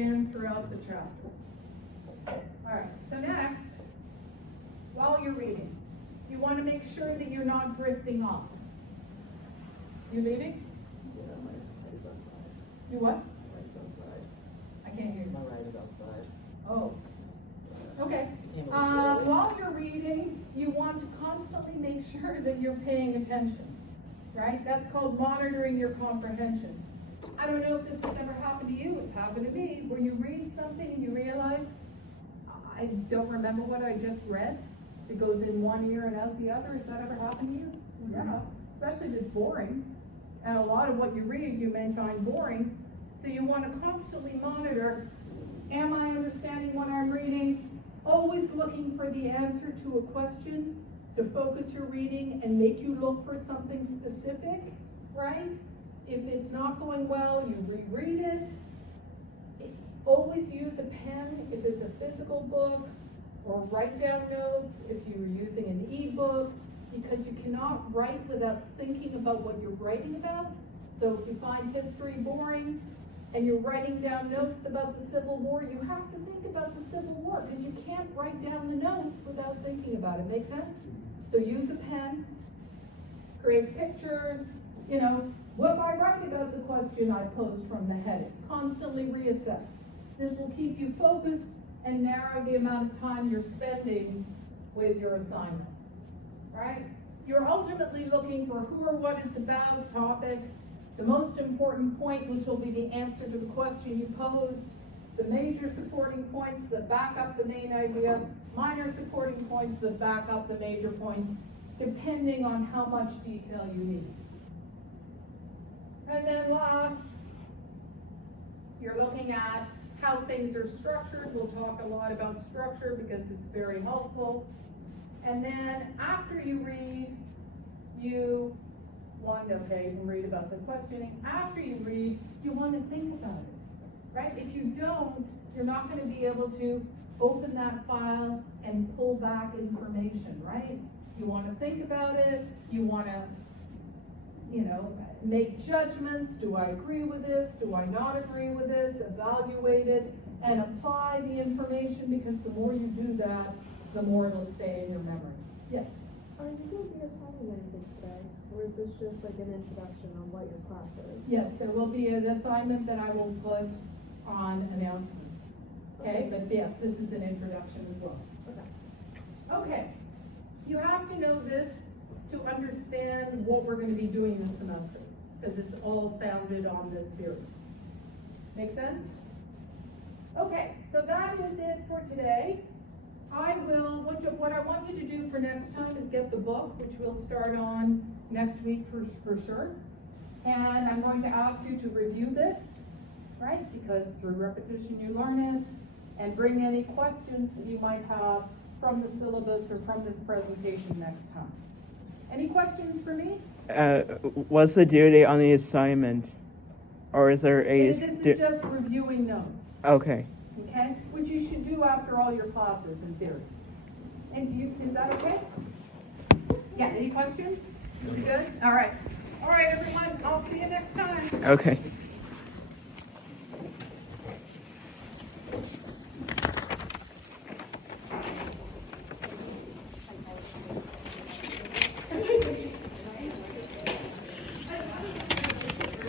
understand throughout the chapter. All right, so next, while you're reading, you want to make sure that you're not drifting off. You leaving? Yeah, my right is outside. You what? My right is outside. I can't hear you. My right is outside. Oh, okay. Came a little too early. While you're reading, you want to constantly make sure that you're paying attention, right? That's called monitoring your comprehension. I don't know if this has ever happened to you. It's happened to me, where you read something and you realize, I don't remember what I just read. It goes in one ear and out the other. Has that ever happened to you? Yeah, especially if it's boring. And a lot of what you read you may find boring. So you want to constantly monitor, am I understanding what I'm reading? Always looking for the answer to a question to focus your reading and make you look for something specific, right? If it's not going well, you reread it. Always use a pen if it's a physical book, or write down notes if you're using an e-book, because you cannot write without thinking about what you're writing about. So if you find history boring and you're writing down notes about the Civil War, you have to think about the Civil War, because you can't write down the notes without thinking about it. Make sense? So use a pen, create pictures, was I right about the question I posed from the heading? Constantly reassess. This will keep you focused and narrow the amount of time you're spending with your assignment, right? You're ultimately looking for who or what it's about, topic, the most important point, which will be the answer to the question you posed, the major supporting points that back up the main idea, minor supporting points that back up the major points, depending on how much detail you need. And then last, you're looking at how things are structured. We'll talk a lot about structure because it's very helpful. And then after you read, you can read about the questioning. After you read, you want to think about it, right? If you don't, you're not going to be able to open that file and pull back information, right? You want to think about it. You want to, make judgments. Do I agree with this? Do I not agree with this? Evaluate it and apply the information, because the more you do that, the more it'll stay in your memory. Yes? Are you going to be assigning anything today? Or is this just like an introduction on what your class is? Yes, there will be an assignment that I will put on announcements. Okay, but yes, this is an introduction as well. Okay, you have to know this to understand what we're going to be doing this semester, because it's all founded on this theory. Make sense? Okay, so that is it for today. What I want you to do for next time is get the book, which we'll start on next week for sure. And I'm going to ask you to review this, right? Because through repetition you learn it, and bring any questions that you might have from the syllabus or from this presentation next time. Any questions for me? What's the due date on the assignment? Or is there a... This is just reviewing notes. Okay. Okay? Which you should do after all your classes in theory. And is that okay? Yeah, any questions? You good? All right. All right, everyone. I'll see you next time. Okay.